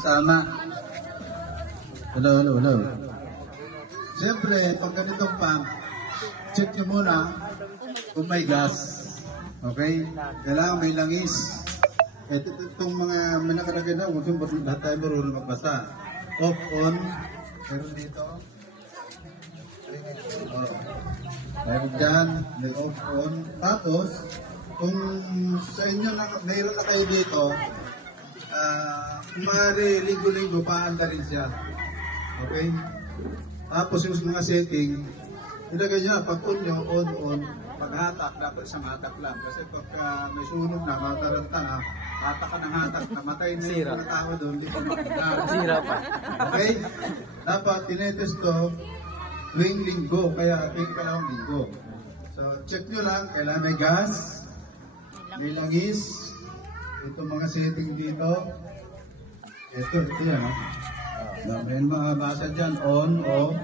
kasama. Hello. Siyempre, pag ganitong pump, check nyo muna kung may gas. Okay? Kailangan may langis. Itong mga nakalagay na, huwag yung lahat tayo marunong magbasa. Off, on. Meron dito. Meron dyan. May off, on. Tapos, kung sa inyo mayroon na kayo dito, maaari linggo-linggo paanda rin siya. Okay? Tapos yung mga setting, ilagay nyo, pag on, pag-hatak, dapat isang hatak lang. Kasi pagka may sunog na, mataranta na, hatak ka ng hatak, namatay na yung mga tao doon, hindi pa makita. Sira pa. Okay? Dapat tinetest to tuwing linggo, kaya tuwing kalawang linggo. So, check nyo lang, kailangan may gas, may langis, ito mga setting dito. Ito yan. May mabasa dyan, on, off.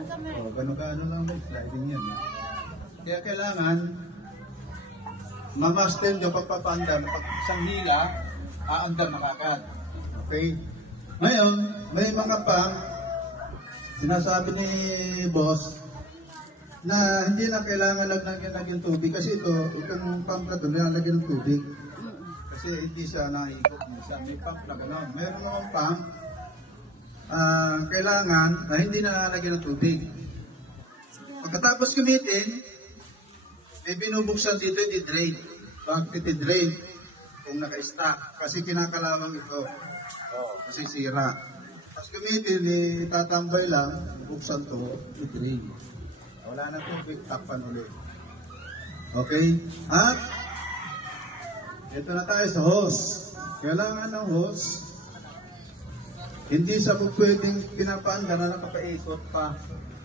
Gano-gano lang, sliding yan. Kaya kailangan, mamastel nyo pagpapandar, pag isang hila, aandar na kagad. Okay? Ngayon, may mga pang, sinasabi ni boss, na hindi na kailangan lagyan tubig. Kasi itong pump na ito, nilalagyan ng tubig. Kasi hindi siya naikot. May pump na gano'n. Meron namang pump, kailangan na hindi na nilalagyan ng tubig. Pagkatapos gamitin, may binubuksan dito yung drain. Bakit i-drain? Kung naka-stack. Kasi kinakalawang ito. Kasi sira. Tapos gamitin, itatambay lang, buksan to, i-drain. Wala na tubig, takpan ulit. Okay? At, ito na tayo sa hose. Kailangan ng hose, hindi sa pwedeng pinapaanda na nakapaikot pa.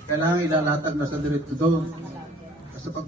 Kailangan ilalatag na sa diretso doon. Kasi pag